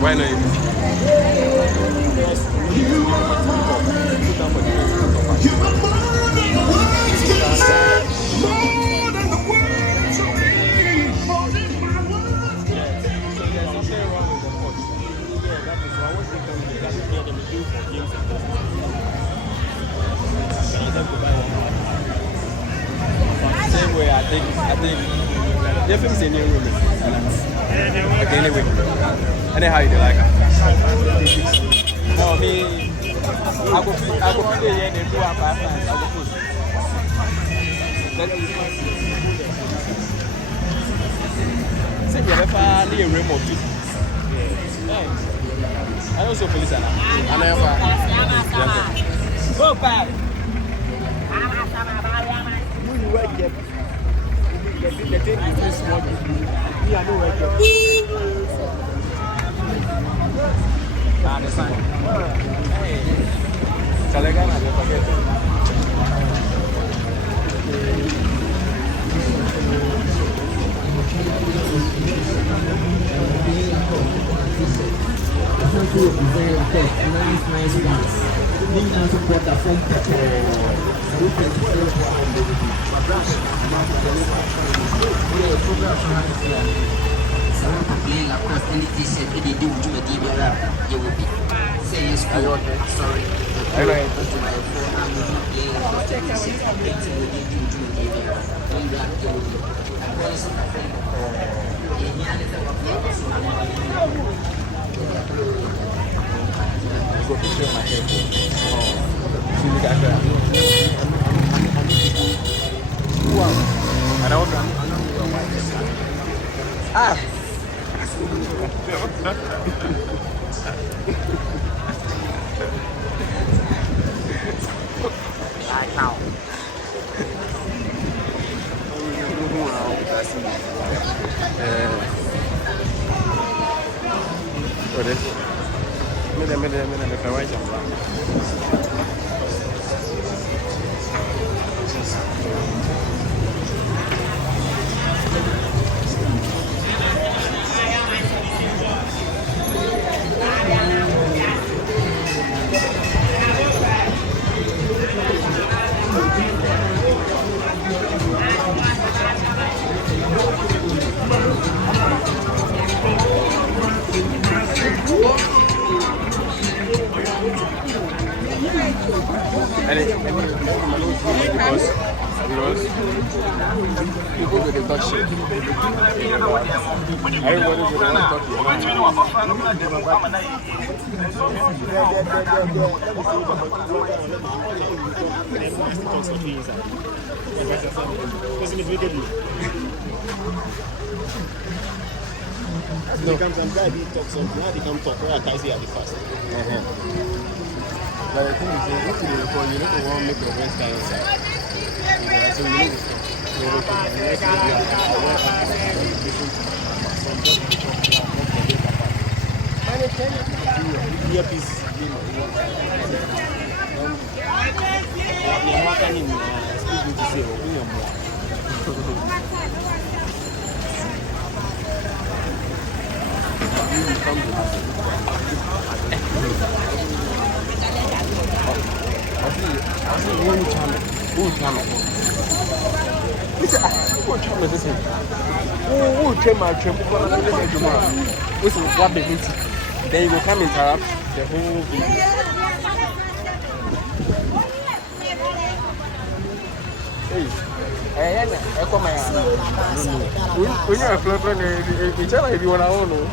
Why not? Same way, I think your film's in your room. Okay, anyway. And then how you do like it? No, me, I go feel the end and do a 5 times. I go push. See, you have a near remote. I also police. I never. Go back. The thing is this small. Me, I know where to I understand. Hey. Telegram, I forget. Are you okay? Sorry. Anyway. Ah. Now. What is it? Because people with the talk shit. Everybody with the talk They come some guy, he talk something, now they come talk, where I can see at the first. But the thing is, if you record, you don't want to make your friends kind of side. So you need to then you will come interrupt the whole video. Hey, I come my when you're a flipper, you tell if you want to own.